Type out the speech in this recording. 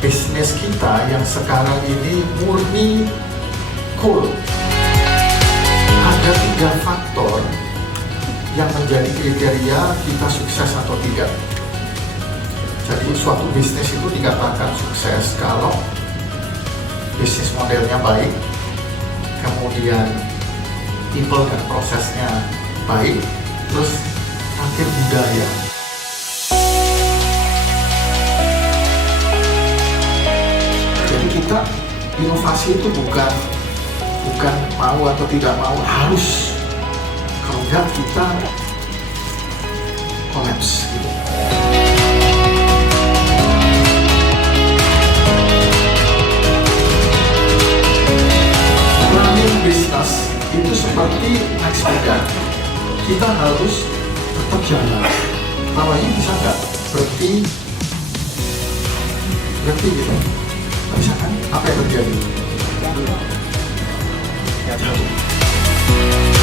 bisnis kita yang sekarang ini murni cold. Ada 3 faktor yang menjadi kriteria kita sukses atau tidak. Jadi suatu bisnis itu dikatakan sukses kalau bisnis modelnya baik, kemudian people dan prosesnya baik, terus terakhir budaya. Jadi kita inovasi itu bukan mau atau tidak mau, harus. Kalau enggak kita kolaps gitu. Running business itu seperti naik sepeda. Kita harus tetap jalan. Kalau ini bisa nggak berhenti gitu? Bisa kan? Apa yang terjadi? Jatuh.